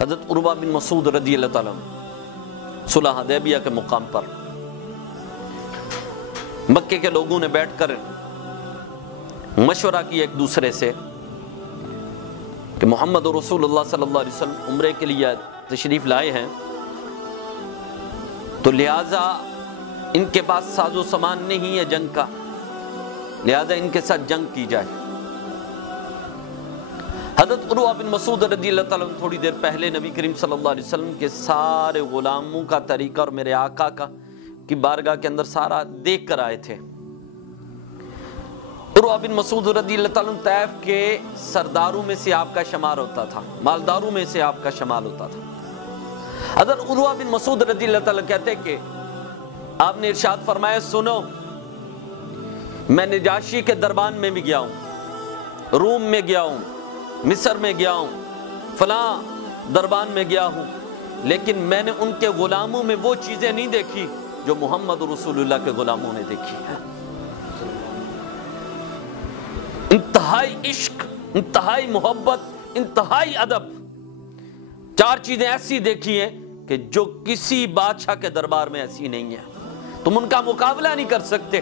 حضرت عروہ بن مسعود رضی اللہ تعالیٰ عنہ صلح حدیبیہ کے مقام پر مکے کے لوگوں نے بیٹھ کر مشورہ کیا ایک دوسرے سے کہ محمد رسول اللہ صلی اللہ علیہ وسلم عمرے کے لیے تشریف لائے ہیں، تو لہٰذا ان کے پاس ساز و سامان نہیں ہے جنگ کا، لہٰذا ان کے ساتھ جنگ کی جائے۔ حضرت عروہ بن مسعود رضی اللہ تعالیٰ عنہ تھوڑی دیر پہلے نبی کریم صلی اللہ علیہ وسلم کے سارے غلاموں کا طریقہ اور میرے آقا کی بارگاہ کے اندر سارا دیکھ کر آئے تھے۔ عروہ بن مسعود رضی اللہ تعالیٰ عنہ طائف کے سرداروں میں سے آپ کا شمار ہوتا تھا، مالداروں میں سے آپ کا شمال ہوتا تھا۔ حضرت عروہ بن مسعود رضی اللہ تعالیٰ کہتے کہ آپ نے ارشاد فرمایا، سنو، میں نجاشی کے دربان میں بھی گیا ہوں، روم میں گیا ہوں، مصر میں گیا ہوں، فلاں دربان میں گیا ہوں، لیکن میں نے ان کے غلاموں میں وہ چیزیں نہیں دیکھی جو محمد رسول اللہ کے غلاموں نے دیکھی ہے۔ انتہائی عشق، انتہائی محبت، انتہائی ادب، چار چیزیں ایسی دیکھی ہیں کہ جو کسی بادشاہ کے دربار میں ایسی نہیں ہے، تم ان کا مقابلہ نہیں کر سکتے۔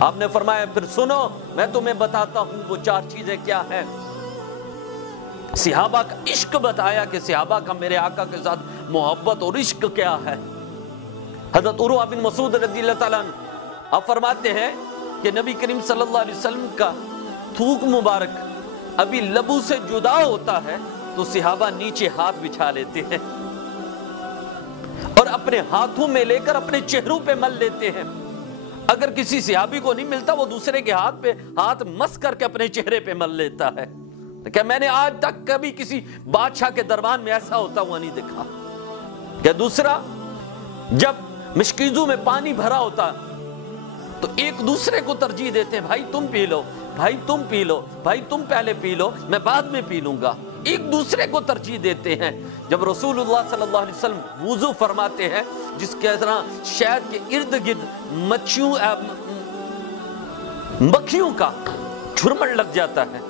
آپ نے فرمایا پھر سنو، میں تمہیں بتاتا ہوں وہ چار چیزیں کیا ہیں۔ صحابہ کا عشق بتایا کہ صحابہ کا میرے آقا کے ساتھ محبت اور عشق کیا ہے۔ حضرت عروہ بن مسعود رضی اللہ تعالیٰ عنہ آپ فرماتے ہیں کہ نبی کریم صلی اللہ علیہ وسلم کا تھوک مبارک ابھی لبو سے جدا ہوتا ہے تو صحابہ نیچے ہاتھ بچھا لیتے ہیں اور اپنے ہاتھوں میں لے کر اپنے چہروں پہ مل لیتے ہیں۔ اگر کسی صحابی کو نہیں ملتا وہ دوسرے کے ہاتھ پہ ہاتھ مس کر کے اپنے چہرے پہ مل لیتا ہے۔ کہ میں نے آج تک کبھی کسی بادشاہ کے دربان میں ایسا ہوتا ہوا نہیں دیکھا۔ کہ دوسرا، جب مشکیزوں میں پانی بھرا ہوتا تو ایک دوسرے کو ترجیح دیتے ہیں، بھائی تم پی لو، بھائی تم پی لو، بھائی تم پہلے پی لو، میں بعد میں پی لوں گا، ایک دوسرے کو ترجیح دیتے ہیں۔ جب رسول اللہ صلی اللہ علیہ وسلم وضو فرماتے ہیں جس کے طرح شہد کے ارد گرد مکھیوں کا جھرمٹ لگ جاتا ہے،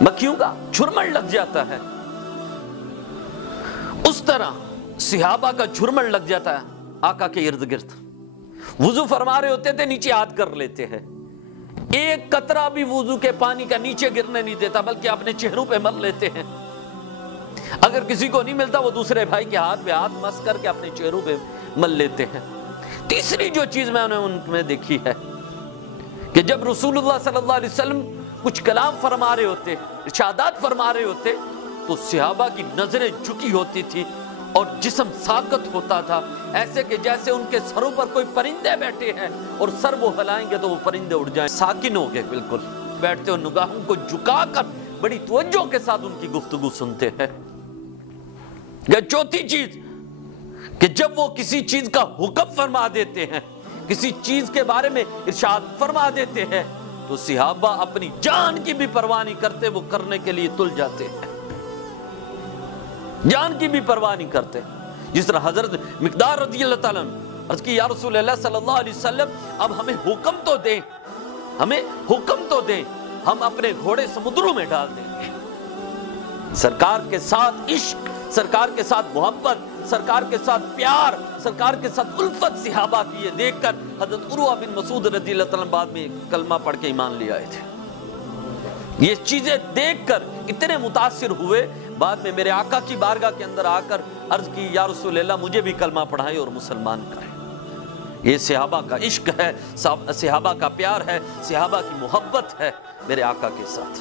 مکھیوں کا جھرمٹ لگ جاتا ہے، اس طرح صحابہ کا جھرمٹ لگ جاتا ہے آقا کے ارد گرد۔ وضو فرما رہے ہوتے تھے، نیچے ہاتھ کر لیتے ہیں، ایک قطرہ بھی وضو کے پانی کا نیچے گرنے نہیں دیتا بلکہ اپنے چہروں پہ مل لیتے ہیں۔ اگر کسی کو نہیں ملتا وہ دوسرے بھائی کے ہاتھ پہ ہاتھ مس کر کے اپنے چہروں پہ مل لیتے ہیں۔ تیسری جو چیز میں نے ان میں دیکھی ہے کہ جب رسول اللہ صلی اللہ علیہ وسلم کچھ کلام فرما رہے ہوتے، ارشادات فرما رہے ہوتے تو صحابہ کی نظریں جھکی ہوتی تھی اور جسم ساکت ہوتا تھا، ایسے کہ جیسے ان کے سروں پر کوئی پرندے بیٹھے ہیں اور سر وہ ہلائیں گے تو وہ پرندے اڑ جائیں، ساکن ہو گئے بالکل بیٹھتے اور نگاہوں کو جھکا کر بڑی توجہ کے ساتھ ان کی گفتگو سنتے ہیں۔ یا چوتھی چیز کہ جب وہ کسی چیز کا حکم فرما دیتے ہیں، کسی چیز کے بارے میں ارشاد فرما دیتے ہیں تو صحابہ اپنی جان کی بھی پرواہ نہیں کرتے، وہ کرنے کے لیے تل جاتے ہیں، جان کی بھی پرواہ نہیں کرتے۔ جس طرح حضرت مقدار رضی اللہ تعالیٰ عنہ عرض کی، یا رسول اللہ صلی اللہ علیہ وسلم اب ہمیں حکم تو دیں، ہمیں حکم تو دیں، ہم اپنے گھوڑے سمندروں میں ڈال دیں گے۔ سرکار کے ساتھ عشق، سرکار کے ساتھ محبت، سرکار کے ساتھ پیار، سرکار کے ساتھ الفت صحابہ کی یہ دیکھ کر حضرت عروہ بن مسعود رضی اللہ تعالیٰ بعد میں کلمہ پڑھ کے ایمان لے آئے تھے۔ یہ چیزیں دیکھ کر اتنے متاثر ہوئے، بعد میں میرے آقا کی بارگاہ کے اندر آ کر عرض کی، یا رسول اللہ مجھے بھی کلمہ پڑھائیں اور مسلمان کریں۔ یہ صحابہ کا عشق ہے، صحابہ کا پیار ہے، صحابہ کی محبت ہے میرے آقا کے ساتھ۔